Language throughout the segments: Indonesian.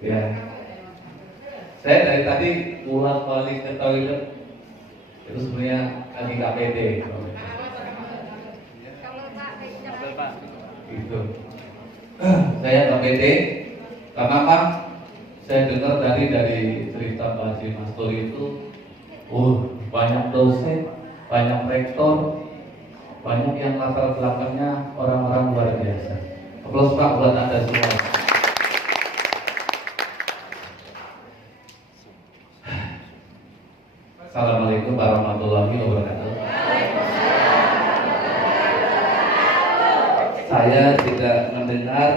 Ya, saya dari tadi pulang balik ke toilet itu sebenarnya lagi nggak pede. Gitu. Saya nggak pede. Karena apa? Saya dengar dari cerita Pak Haji Mastur itu, banyak dosen, banyak rektor, banyak yang latar belakangnya orang-orang luar biasa. Aplaus Pak buat Anda semua. Assalamualaikum warahmatullahi wabarakatuh. Saya tidak mendengar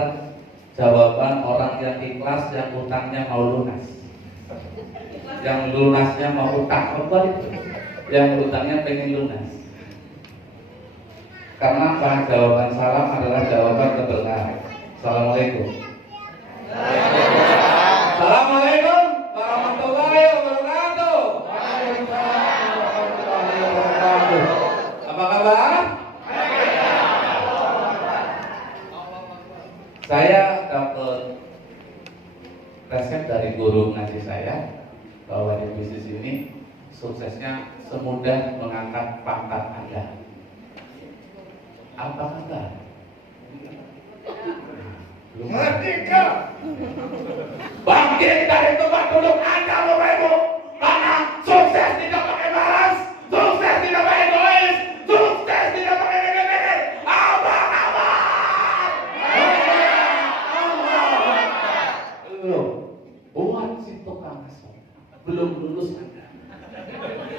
jawaban orang yang ikhlas yang utangnya mau lunas, yang lunasnya mau utang, yang utangnya pengen lunas. Karena apa? Jawaban salam adalah jawaban kebenaran. Assalamualaikum. Assalamualaikum warahmatullahi wabarakatuh. Apa kabar? Saya dapat resep dari guru ngaji saya bahwa di bisnis ini suksesnya semudah mengangkat pangkat Anda. Apa kata? Merdeka! Bangkit dari tempat duduk Anda, Bapak Ibu. Karena sukses tidak pakai balas, sukses tidak pakai egois, sukses tidak pakai gede-gede. Abang-abang! Belum. Buat si tukang asal. Belum lulus Anda.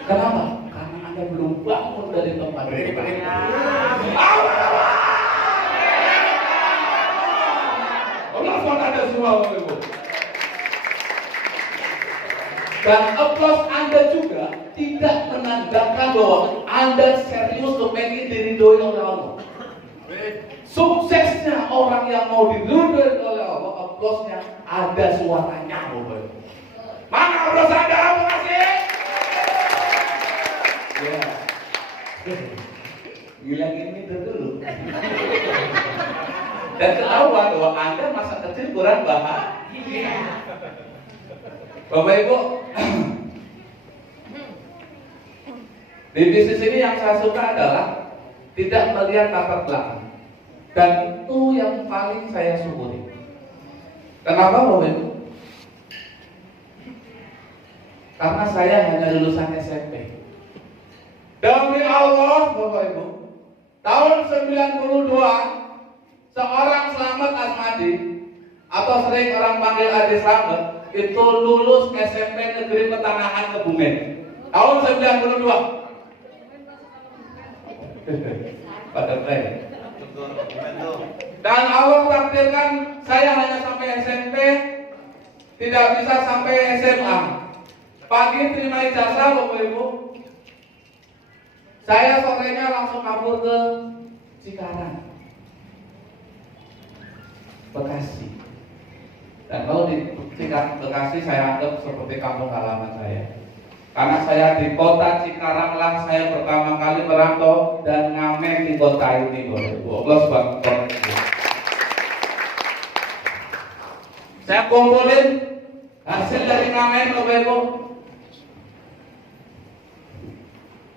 Kenapa? Karena Anda belum bangun dari tempat duduk. Aplaus Anda semua, Bapak Ibu. Dan aplaus Anda juga tidak menandakan bahwa Anda serius kepengen diridhoi oleh Allah. Suksesnya orang yang mau diridhoi oleh Allah, aplausnya ada suaranya, Bapak Ibu. Mana aplaus Anda? Terima kasih. Ya. Ngilangin minder dulu. Dan ketahuan bahwa Anda masa kecil kurang bahagia. Bapak Ibu, di bisnis ini yang saya suka adalah tidak melihat latar belakang. Dan itu yang paling saya syukuri. Kenapa Bapak Ibu? Karena saya hanya lulusan SMP. Demi Allah Bapak Ibu, tahun 92 seorang Slamet Asmadi atau sering orang panggil Adi Slamet itu lulus SMP Negeri Pertanahan Kebumen tahun 92. Pada play. Dan Allah takdirkan saya hanya sampai SMP, tidak bisa sampai SMA. Pagi terima ijazah Bapak Ibu. Saya sorenya langsung kabur ke Cikarang, Bekasi. Dan kalau di Bekasi saya anggap seperti kampung halaman saya. Karena saya di kota Cikarang lah saya pertama kali merantau dan ngamen di kota ini, Bapak Ibu. Allah Subhanahu. Saya kumpulin hasil dari ngamen, Bapak Ibu.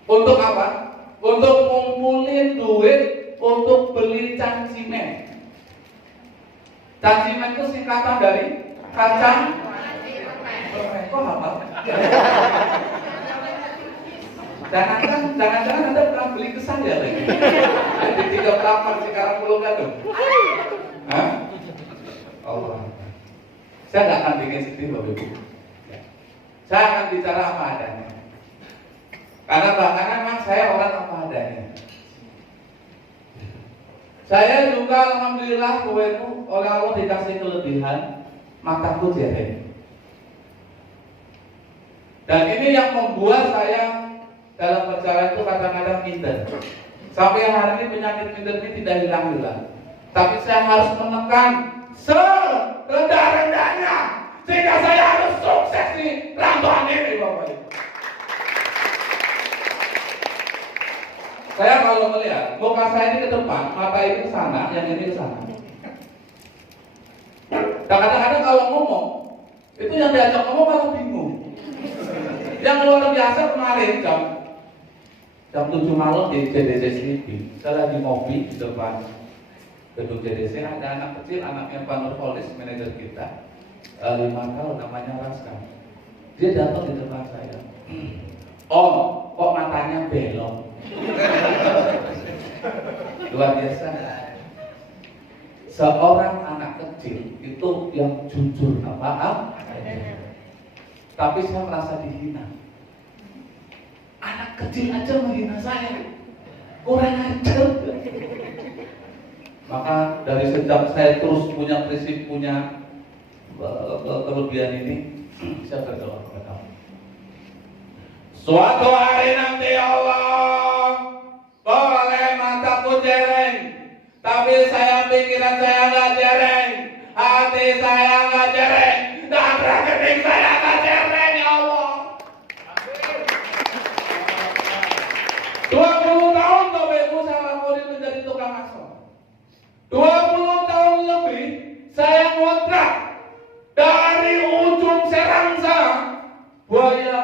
Untuk apa? Untuk ngumpulin duit untuk beli cacimen. Cacimen itu singkatan dari kacang permen. Kok hafal? Jangan-jangan Anda pernah beli ke saya lagi. Di 38 Cikarang Pulau Gadung. Hah? Allah. Saya nggak akan bikin sedih Bapak Ibu. Saya akan bicara apa adanya. Karena memang saya orang apa adanya. Saya juga alhamdulillah Bapak Ibu oleh Allah dikasih kelebihan mataku jereng. Dan ini yang membuat saya dalam perjalanan itu kadang-kadang minder. Sampai hari ini penyakit minder ini tidak hilang-hilang. Tapi saya harus menekan serendah-rendahnya sehingga saya harus sukses di rantauan ini Bapak Ibu. Saya kalau melihat muka saya ini ke depan, mata ini ke sana, yang ini ke sana. Dan kadang-kadang kalau ngomong, Itu yang diajak ngomong malah bingung. Yang luar biasa kemarin jam 7 malam di JDC Sleepy, saya lagi ngopi di depan gedung JDC, ada anak kecil, anaknya Pak Nurholis, manajer kita, 5 tahun, namanya Raska. Dia datang di depan saya. Om, kok matanya belok? Luar biasa. Seorang anak kecil itu yang jujur apa? Tapi saya merasa dihina. Anak kecil aja menghina saya, kurang ajar. Maka dari sejak saya terus punya prinsip, punya kelebihan ini, saya berdoa kepada Allah. Suatu hari nanti Allah boleh mataku jereng, tapi pikiran saya nggak jereng, hati saya nggak jereng, dan rekening saya nggak jereng, ya Allah. 20 tahun Bapak Ibu saya lakuin menjadi tukang asal. 20 tahun lebih saya ngontrak dari ujung Serang sana, Buaya,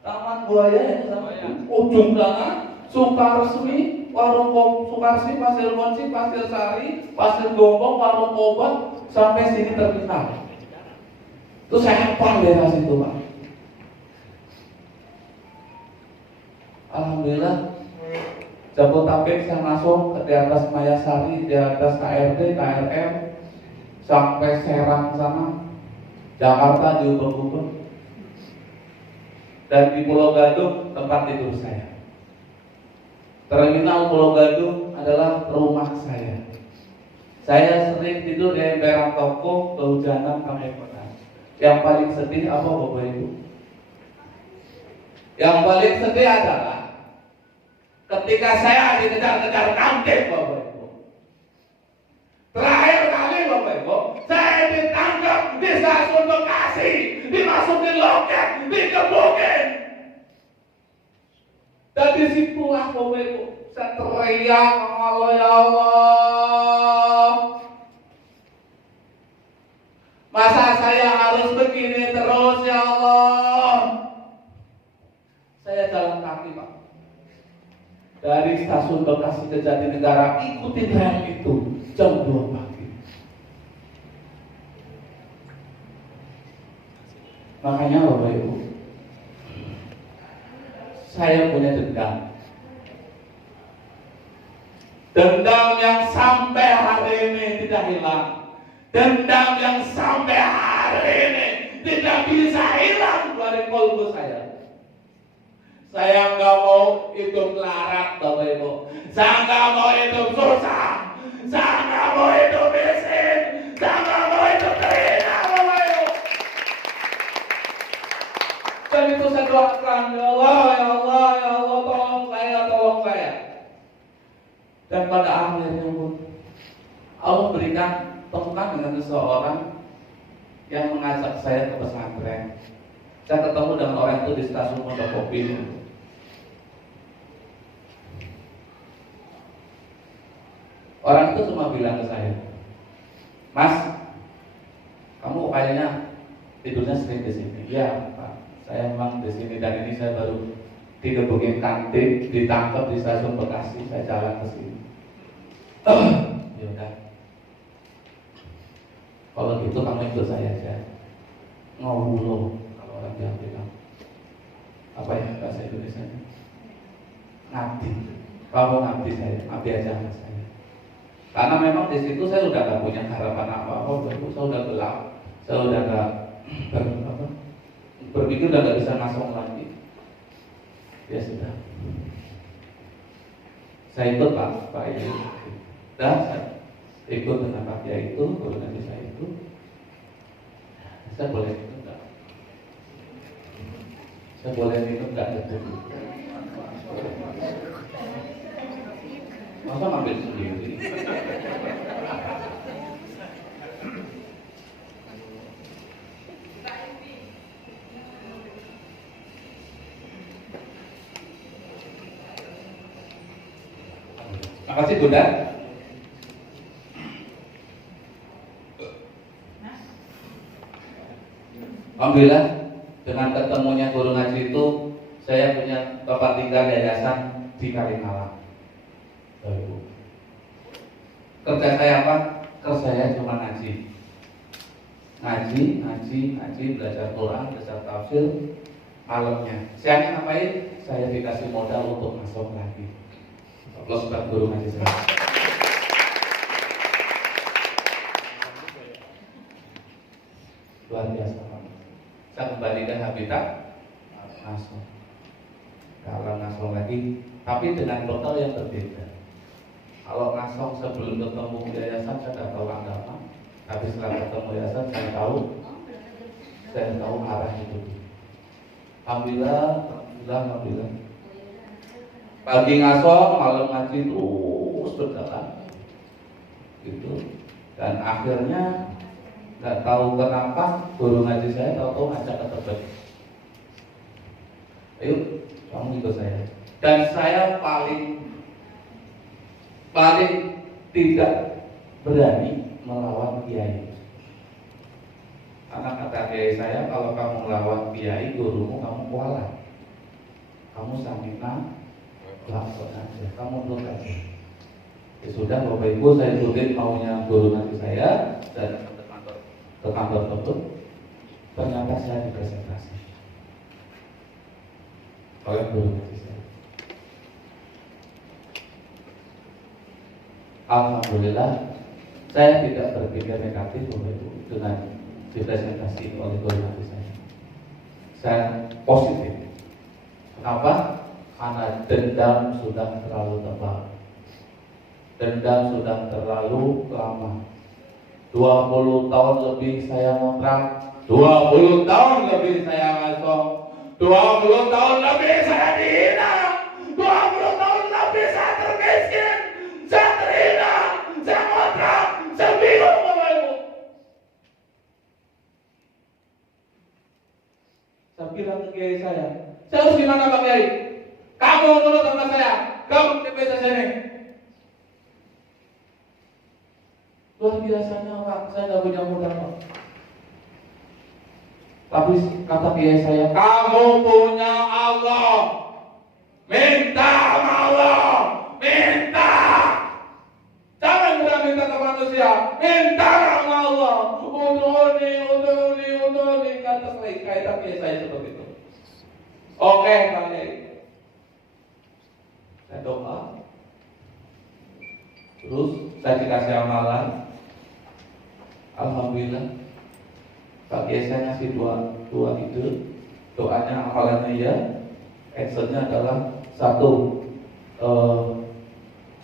Taman Buaya ya, ujung sana, Sukaresmi, Warung Sukarsmi, Pasir Monci, Pasir Sari, Pasir Gombong, Warung Kobat, sampai sini terpisah. Itu saya hafal daerah situ, Pak. Alhamdulillah, Jabodetabek saya masuk di atas Mayasari, di atas KRD, KRM, sampai Serang sana, Jakarta diubah-ubah, dan di Pulau Gadung tempat tidur saya. Terminal Pulau Gadung adalah rumah saya. Saya sering tidur di emperan toko, kehujanan, pakai kotak. Yang paling sedih apa Bapak Ibu? Yang paling sedih adalah ketika saya dikejar-kejar kamtip, Bapak Ibu. Terakhir kali Bapak Ibu, saya ditangkap di stasiun Bekasi, dimasukin loket, dikebukin. Dan disitulah Bapak Ibu, saya teriak, Allah ya Allah, masa saya harus begini terus ya Allah. Saya jalan kaki Pak, dari stasiun Bekasi ke Jatinegara, ikuti rel itu jam 2 pagi. Makanya Bapak Ibu, saya punya dendam. Dendam yang sampai hari ini tidak hilang. Dendam yang sampai hari ini tidak bisa hilang dari kolbu saya. Saya nggak mau hidup larat, Bapak Ibu. Saya nggak mau hidup susah. Saya nggak mau hidup miskin. Saya nggak mau hidup terhina, Bapak Ibu. Dan itu saya doakan, ya Allah, ya Allah, ya Allah, tolong saya. Dan pada akhirnya pun Allah berikan temukan dengan seseorang yang mengajak saya ke pesantren. Saya ketemu dengan orang itu di stasiun Pondokopi. Orang itu cuma bilang ke saya, Mas, kamu kayaknya tidurnya sering di sini. Ya, Pak, saya memang di sini, dan ini saya baru dikebukin kantin, ditangkap di stasiun Bekasi, saya jalan ke sini. Ya udah, kalau gitu kamu ikut saya aja. Ngawulo, kalau orang Jawa bilang. Apa ya bahasa Indonesia? Ngabdi. Kamu ngabdi saya, ngabdi aja sama saya. Karena memang di situ saya sudah gak punya harapan apa-apa, saya udah gelap, saya udah gak berpikir, udah gak bisa ngasong lagi. Ya sudah, saya ikut Pak ini. Dan saya ikut dengan Pak Kiai itu, koordinasi saya itu. Saya boleh minum enggak? Saya boleh minum enggak? Masa ngambil sendiri? Makasih Bunda. Alhamdulillah dengan ketemunya guru ngaji itu saya punya tempat tinggal yayasan di Kalimalang. Kerja saya apa? Kerja saya cuma ngaji, belajar Quran, belajar tafsir. Malamnya, siangnya ngapain? Saya dikasih modal untuk masuk lagi. Plus buat guru ngaji saya. Luar biasa. Saya kembalikan habitat masuk. Kalau masuk lagi, tapi dengan bekal yang berbeda. Kalau ngasong sebelum ketemu yayasan saya tidak tahu agama, tapi setelah ketemu yayasan saya tahu arah hidup. Alhamdulillah. Pagi ngasong, malam ngaji terus berjalan, gitu. Dan akhirnya nggak tahu kenapa guru ngaji saya tahu ngajak ke Tebet. Ayo, kamu ikut saya. Dan saya paling tidak berani melawan kiai. Karena kata kiai saya, kalau kamu melawan kiai gurumu, kamu kualat. Kamu samina lakon aja, kamu nurut aja. Ya sudah, Bapak Ibu, saya ikutin maunya guru nanti saya dan ke kantor tersebut. Ternyata saya dipresentasi oleh guru nanti saya. Alhamdulillah, saya tidak berpikir negatif Bapak Ibu dengan dipresentasi oleh guru nanti saya. Saya positif. Kenapa? Karena dendam sudah terlalu tebal. Dendam sudah terlalu lama. 20 tahun lebih saya ngontrak, 20 tahun lebih saya ngasong, 20 tahun lebih saya dihina, 20 tahun lebih saya termiskin, saya terhina, saya ngontrak, saya bingung Bapak Ibu. Saya bilang ke kiai saya harus gimana Pak Kiai? Kamu nurut sama saya, kamu TPS sini. Luar biasanya Pak, saya nggak punya modal Pak. Tapi kata kiai saya, kamu punya Allah, minta sama Allah, minta. Jangan pernah minta ke manusia, minta sama Allah. Udoni, kata kiai saya seperti itu. Oke Pak Kiai. Saya doa, terus saya dikasih amalan. Alhamdulillah, Pak Kiai saya ngasih dua ide. Doanya, amalannya ya, actionnya adalah satu,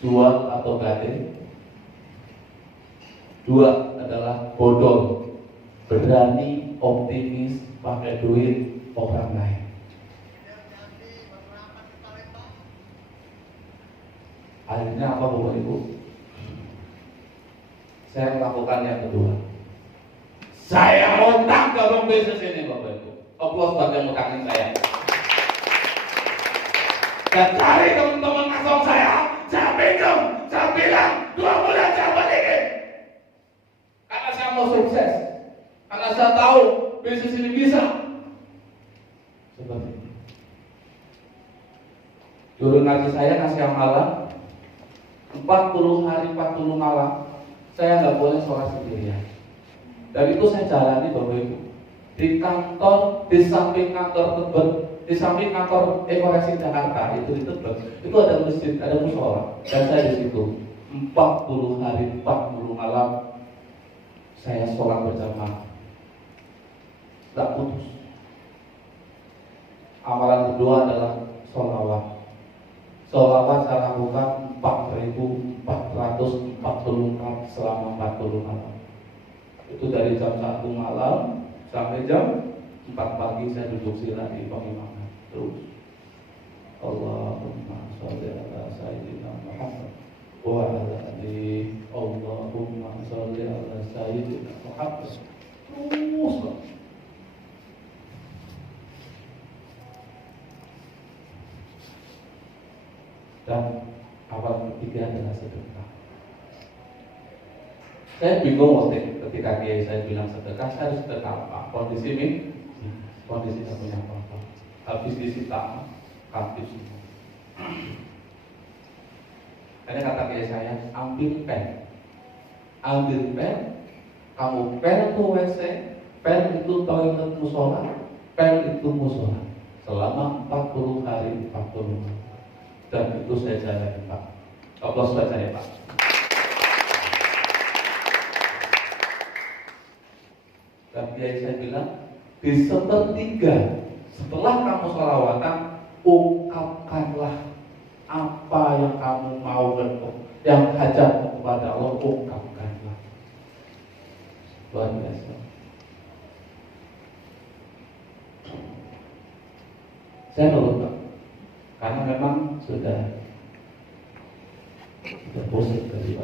jual atau gade. Dua adalah bodol, berani optimis pakai duit orang lain. Akhirnya apa Bapak Ibu? Saya melakukan yang kedua. Saya otak gabung bisnis ini Bapak Ibu. Allah sebagai mutakin saya. Dan cari teman-teman ngasong saya pinjam, saya bilang 2 bulan saya balikin. Karena saya mau sukses. Karena saya tahu bisnis ini bisa. Seperti itu. Guru ngaji saya ngasih amalan 40 hari 40 malam saya nggak boleh sholat sendirian. Dan itu saya jalani Bapak Ibu. Di kantor, di samping kantor Tebet, di samping kantor Ekoreksi Jakarta itu ada masjid, ada mushola. Dan saya di situ 40 hari 40 malam saya sholat berjamaah. Tidak putus. Amalan kedua adalah sholawat. Sholawat saya lakukan 4.444 selama 40 malam. Itu dari jam 1 malam sampai jam 4 pagi saya duduk sila di pengimaman. Terus Allahumma sholli ala sayyidina Muhammad wa ala ali Allahumma sholli ala sayyidina Muhammad. Terus dan awal ketiga adalah sedekah. Saya bingung waktu ketika kiai saya bilang sedekah, saya harus sedekah apa? Kondisi kondisi tidak punya apa-apa. Habis disita, habis semua. Ada kata kayak saya, ambil pen, kamu pen itu WC, pen itu toilet musola, pen itu musola, selama 40 hari 40 malam. Dan itu saya jalani, Pak. Aplaus buat saya, Pak. Dan saya bilang, di sepertiga setelah kamu sholawatan, ungkapkanlah apa yang kamu mau, yang hajat kepada Allah, ungkapkanlah. Luar biasa. Saya nurut, Pak, karena memang sudah pusing dari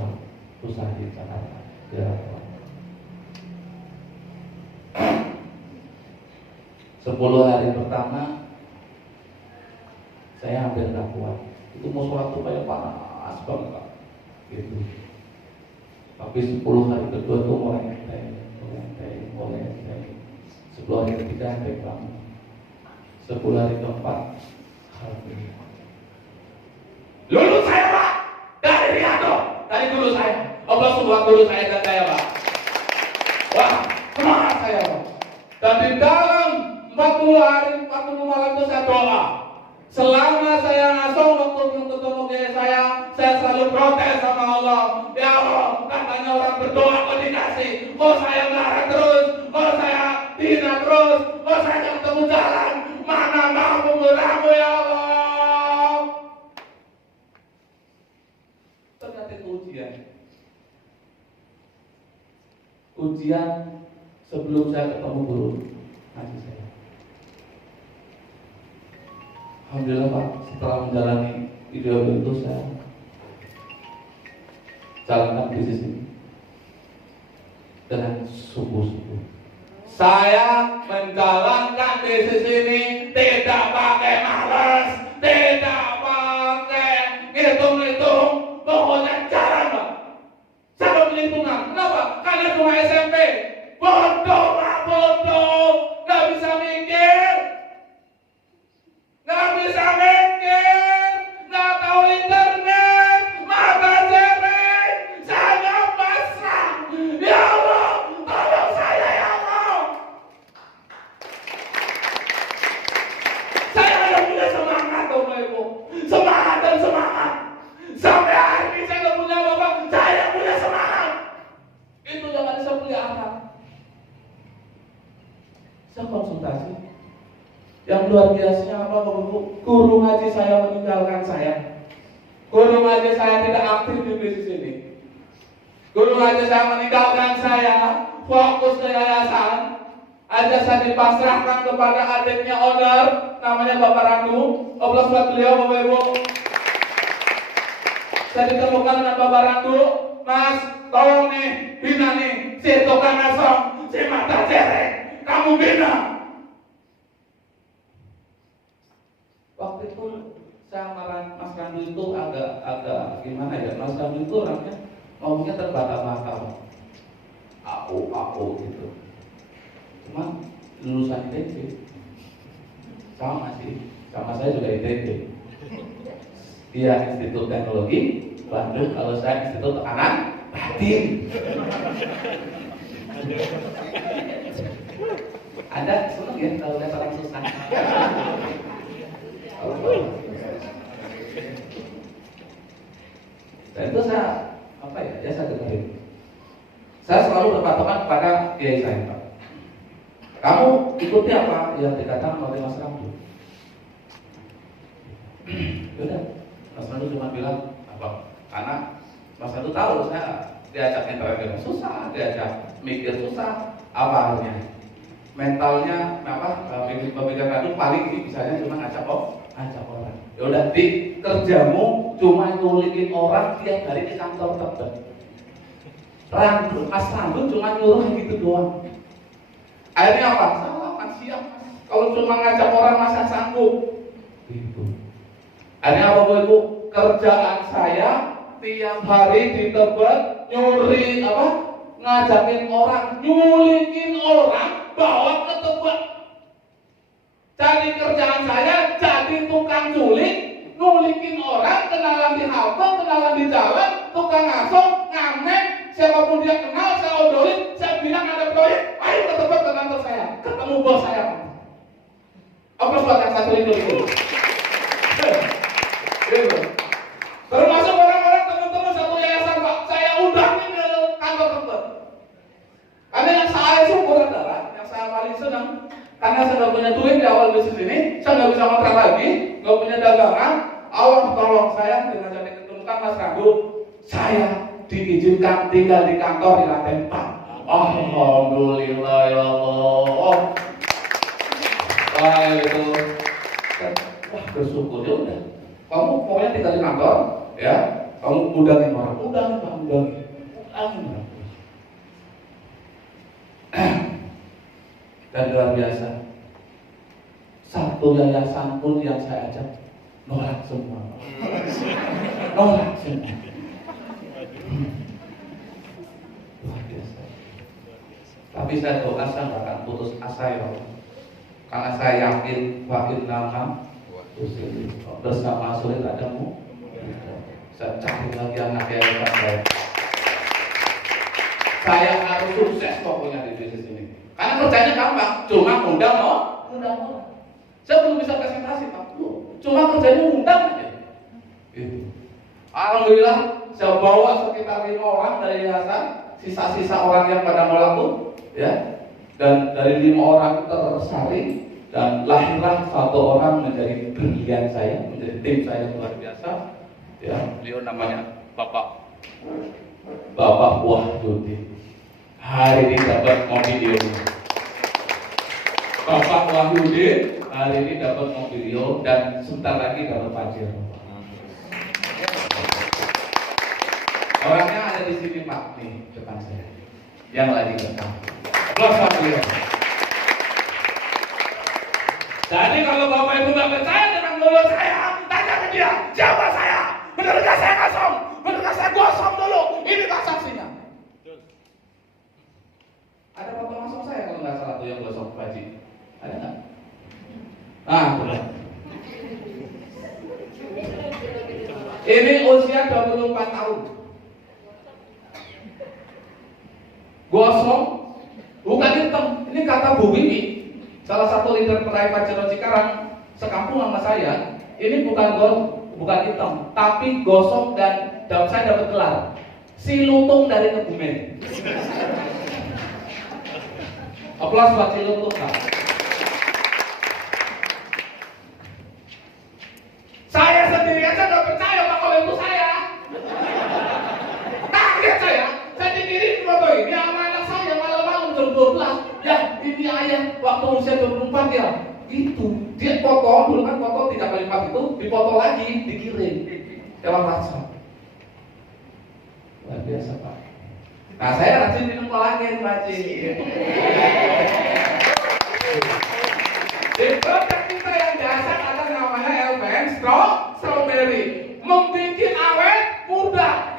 usaha di Jakarta. Ya, 10 hari pertama saya hampir tak kuat. Itu musola tuh kayak panas banget, Pak. Gitu. Tapi 10 hari kedua tuh mulai enteng. 10 hari ketiga enteng banget. 10 hari keempat, alhamdulillah. Lulus saya, Pak, dari Riyadh, dari guru saya. Allah sebuah guru saya dan saya, Pak. Wah, semangat saya, Pak. Dan di dalam 40 hari 40 malam itu saya doa. Selama saya ngasong waktu belum ketemu kayak saya selalu protes sama Allah. Ya Allah, katanya orang berdoa kok dikasih, kok saya marah terus, kok saya hina terus, kok saya gak ketemu jalan. Mana mampu meramu, ya Allah. Ternyata itu ujian sebelum saya ketemu guru ngaji saya. Alhamdulillah, Pak, setelah menjalani video itu saya jalankan bisnis ini dengan sungguh-sungguh. Saya menjalankan bisnis ini tidak pakai malas, tidak pakai ngitung-ngitung, pokoknya jalan, Pak. Saya gak punya hitungan. Kenapa? Karena cuma SMP. Bodoh, Pak, bodoh, gak bisa mikir, gak tahu internet, mata jelek, saya pasrah. Ya Allah, tolong saya, ya Allah. Saya hanya punya semangat, Bapak Ibu, semangat dan semangat. Sampai hari ini saya gak punya apa-apa, saya punya semangat. Itu yang ada saya punya akal. Saya konsultasi. Yang luar biasanya apa, Bapak Ibu? Guru ngaji saya meninggalkan saya. Guru ngaji saya tidak aktif di bisnis ini. Guru ngaji saya meninggalkan saya, fokus ke yayasan. Aja saya dipasrahkan kepada adiknya owner, namanya Bapak Randu. Aplaus buat beliau, Bapak Ibu. Saya ditemukan dengan Bapak Randu, Mas, tolong nih, bina nih, si tukang asong, si mata cerek, kamu bina. Waktu itu saya marah Mas Randu itu agak gimana ya? Mas Randu itu orangnya ngomongnya terbata-bata, aku gitu. Cuma lulusan ITB, sama saya juga ITB. Dia Institut Teknologi Bandung, kalau saya Institut Tekanan Batin. Anda senang ya kalau lihat orang susah? Dan itu saya saya dengerin. Saya selalu berpatokan kepada kiai saya, Pak. Kamu ikuti apa yang dikatakan oleh Mas Randu. Udah, Mas Randu cuma bilang apa? Karena Mas Randu tahu saya diajak interview susah, diajak mikir susah, apa akhirnya? Mentalnya pemikiran Randu paling ini bisanya cuma ngajak orang. Ya udah, di kerjamu cuma nulikin orang tiap hari di kantor tebet. Mas Randu cuma nyuruh gitu doang. Akhirnya apa? Salah, siap. Kalau cuma ngajak orang masa sanggup. Gitu. Akhirnya apa, Bu Ibu? Kerjaan saya tiap hari di Tebet nyuri ngajakin orang, nyulikin orang bawa ke Tebet. orang ngasuh, ngamen, siapapun dia kenal, saya obrolin, saya bilang ada proyek, ayo ke tempat ke kantor saya, ketemu bos saya. Apa buat yang satu itu? Gitu. Termasuk orang-orang teman-teman satu yayasan Pak, saya undangin ke kantor tempat. Karena yang saya syukur adalah, yang saya paling senang, karena saya nggak punya duit di awal bisnis ini, saya nggak bisa kontrak lagi, nggak punya dagangan. Allah tolong saya dengan saya diketemukan Mas Ragu, saya diizinkan tinggal di kantor di lantai 4. Alhamdulillah ya Allah. Wah itu, wah bersyukur ya udah. Kamu pokoknya tinggal di kantor, ya. Kamu undangin orang, undangin. Dan luar biasa, satu yayasan pun yang saya ajak nolak semua. Luar biasa. Tapi saya doa saya nggak akan putus asa ya Allah. Karena saya yakin wakil nama bersama sulit adamu. Saya cari lagi anak yayasan saya. Saya harus sukses pokoknya di bisnis ini. Karena kerjanya gampang, cuma undang orang. Saya belum bisa presentasi Pak, cuma kerjanya undang aja. Gitu. Alhamdulillah, saya bawa sekitar 5 orang dari yayasan, sisa-sisa orang yang pada nolak pun, ya. Dan dari 5 orang tersaring dan lahirlah 1 orang menjadi brilian saya, menjadi tim saya luar biasa. Ya, beliau namanya Bapak Wahyudi. Hari ini dapat mobil. Bapak Wahyudi hari ini dapat mobil dan sebentar lagi dapat Pajero. Orangnya ada di sini Pak, nih depan saya. Yang lagi rekam. Plus beliau. Jadi kalau Bapak Ibu nggak percaya dengan mulut saya, tanya ke dia, jawab saya. Benarkah saya kosong? Benarkah saya gosong dulu? Ini tak saksinya. Ada foto masuk saya kalau nggak salah tuh yang gosong baju. Ada nggak? Nah, boleh. Ini usia 24 tahun. Gosong, bukan hitam. Ini kata Bu Wiwi, salah satu leader peraih Pajero Cikarang, sekampung sama saya. Ini bukan hitam, tapi gosong dan saya dapat gelar si lutung dari Kebumen. Aplaus buat si lutung Pak. Saya sendiri aja nggak percaya Pak kalau itu saya. Kaget saya dikirim foto ini sama anak saya malam-malam jam 12. Ya ini ayah waktu usia 24 ya. Itu dia foto, dulu kan foto tidak kali 4 itu dipoto lagi, dikirim lewat WhatsApp. Luar biasa Pak. Nah saya rajin minum kolagen rajin. Di produk kita yang dasar ada namanya LPN strawberry, membuat awet muda.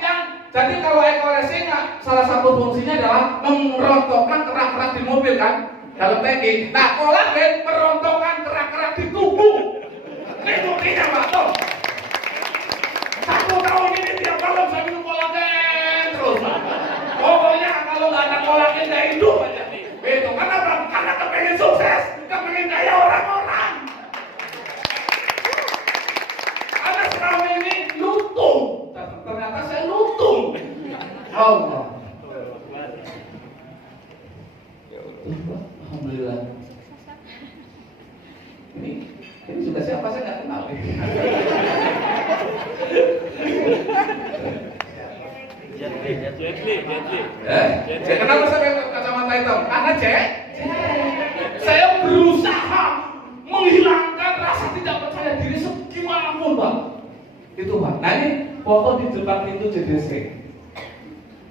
Jadi kalau eco-racing salah satu fungsinya adalah merontokkan kerak-kerak di mobil kan. Dalam tanki. Nah, kolagen merontokkan kerak-kerak di tubuh. Ini buktinya Pak Tom. 1 tahun ini tiap malam saya minum kolagen terus Pak. Pokoknya kalau nggak ada kolagen nggak hidup aja. Itu kenapa? Karena kepengen sukses, kepengen kaya orang-orang. Karena selama ini lutung. Ternyata saya lutung. Allah. Alhamdulillah. Ini sudah siapa saya nggak kenal. Jetli. Kenapa saya pakai kacamata hitam? Karena saya berusaha menghilangkan rasa tidak percaya diri segimanapun Pak. Itu Pak. Nah ini foto di depan pintu JDC.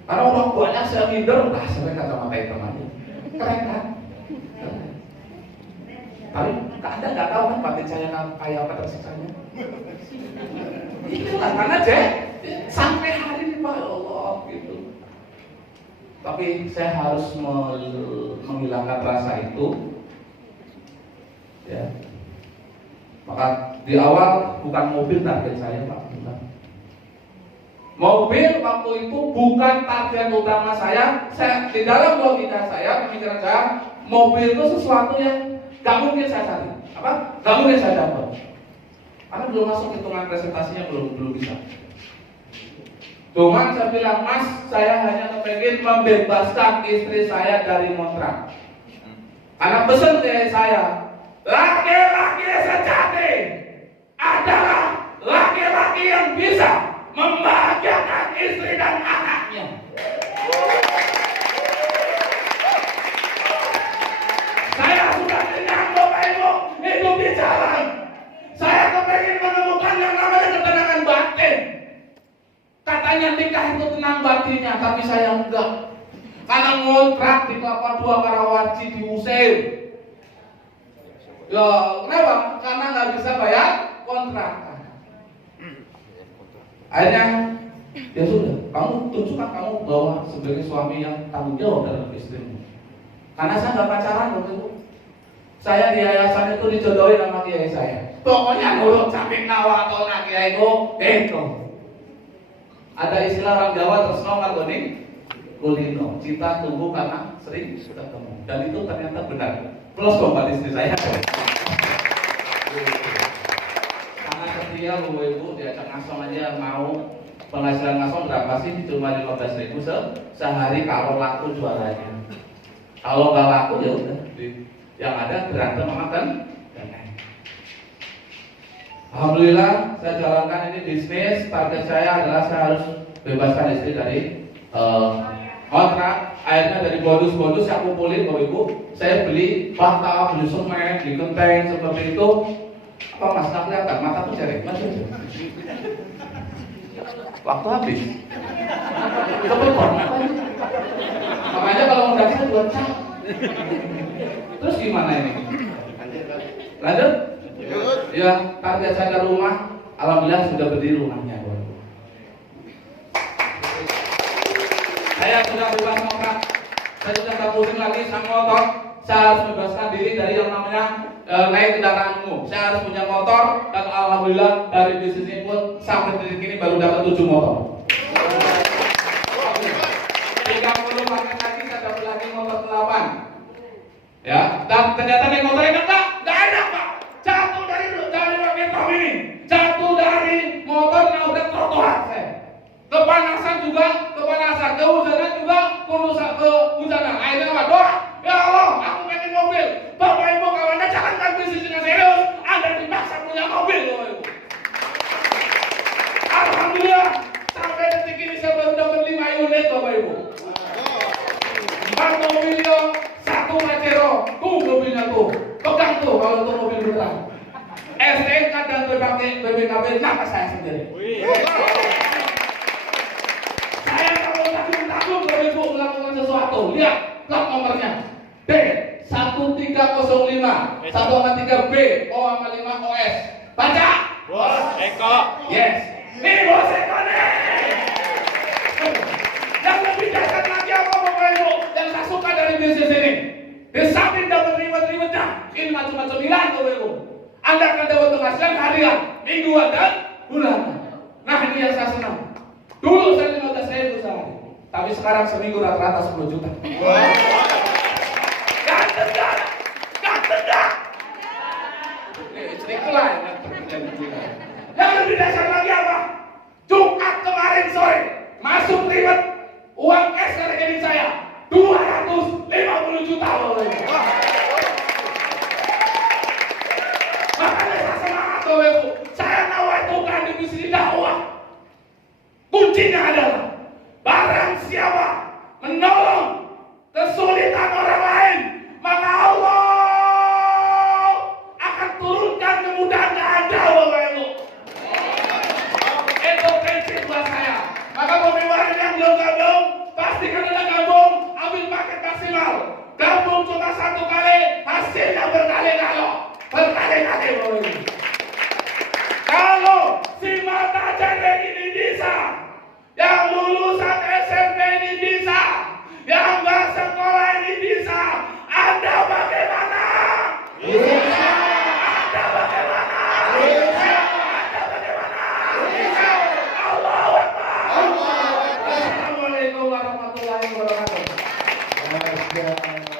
Karena orang banyak saya minder, saya kacamata hitam aja. Keren kan? Tapi Anda nggak tahu kan batin saya kayak apa tersiksanya. Itulah karena sampai hari ini Pak Allah gitu. Tapi saya harus menghilangkan rasa itu, ya. Maka di awal bukan mobil target saya Pak, bukan. Mobil waktu itu bukan target utama saya. Di dalam logika saya, pemikiran saya, mobil itu sesuatu yang gak mungkin saya cari. Gak mungkin saya dapat. Karena belum masuk hitungan presentasinya, belum bisa. Cuman saya bilang, Mas, saya hanya ingin membebaskan istri saya dari kontrak. Karena pesan dari saya, laki-laki sejati adalah laki-laki yang bisa membahagiakan istri dan anaknya. Saya sudah kenyang Bapak Ibu hidup di jalan. Saya kepengen menemukan yang namanya ketenangan batin. Katanya nikah itu tenang batinnya, tapi saya enggak. Karena ngontrak di Kelapa Dua Karawaci diusir. Ya, kenapa? Karena nggak bisa bayar kontrakan. Akhirnya, ya sudah, kamu tunjukkan kamu bahwa sebagai suami yang tanggung jawab dalam istrimu. Karena saya nggak pacaran waktu itu. Saya di yayasan itu dijodohin sama kiai saya. Pokoknya nurut samping nawa atau nak kiai itu. Ada istilah orang Jawa tresno ngargoni kulino. Cinta tumbuh karena sering ketemu. Dan itu ternyata benar. Plus buat istri saya. Karena setia ibu diajak ngasom aja mau. Penghasilan ngasom berapa sih? Cuma 15.000 sehari kalau laku jualannya. Kalau nggak laku ya udah. Yang ada berantem makan. Alhamdulillah saya jalankan ini bisnis. Target saya adalah saya harus bebaskan istri dari kontrak. Akhirnya dari bonus-bonus saya kumpulin Bapak Ibu. Saya beli bata, beli semen, beli genteng seperti itu. Apa Mas nggak kelihatan? Mataku cerek masih aja. Waktu habis. Kepepon. Makanya kalau mau daftar buat cap. Terus gimana ini? Lanjut? Ya, target saya rumah. Alhamdulillah sudah berdiri rumahnya. Saya sudah bebas kontrak. Saya sudah tak pusing lagi sama motor. Saya harus bebaskan diri dari yang namanya naik kendaraan umum. Saya harus punya motor. Dan alhamdulillah dari bisnis ini pun sampai detik ini baru dapat 7 motor. 30 paket lagi saya dapat lagi motor 8. Ya, dan ternyata naik motor enak enak Pak. Jatuh dari metro ini, jatuh dari motor nabrak trotoar saya. Kepanasan, kehujanan juga, kehujanan. Akhirnya apa? Doa, ya Allah, aku pengen mobil. Bapak Ibu kalau Anda jalankan bisnis dengan serius, Anda dipaksa punya mobil, Bapak Ibu. Alhamdulillah, sampai detik ini saya baru dapat 5 unit, Bapak Ibu. 4 mobilnya, 1 Pajero, mobilnya tuh, pegang tuh kalau itu mobil beneran. STNK dan BPKB nama saya sendiri. Saya kalau takut Bapak Ibu melakukan sesuatu, lihat plat nomornya D1305 1,3B O,5 OS. Baca. Bos Eko. Yes. Nih Bos Eko nih. Yang lebih dahsyat lagi apa Bapak Ibu yang saya suka dari bisnis ini? Di samping dapat ribet-ribetnya, ini macam-macam hilang Bapak Ibu. Anda akan dapat penghasilan harian, mingguan dan bulanan. Nah ini yang saya senang. Dulu saya 15.000 sehari, tapi sekarang seminggu rata-rata 10 juta. Gak tendang. Istriku lah yang lebih dahsyat lagi apa? Jumat kemarin sore masuk ribet uang cash dari rekening saya 250 juta. Makanya saya semangat Bapak Ibu. Saya nawaikan di bisnis dakwah. Kuncinya adalah barang siapa menolong kesulitan orang lain, maka Allah kesehatan.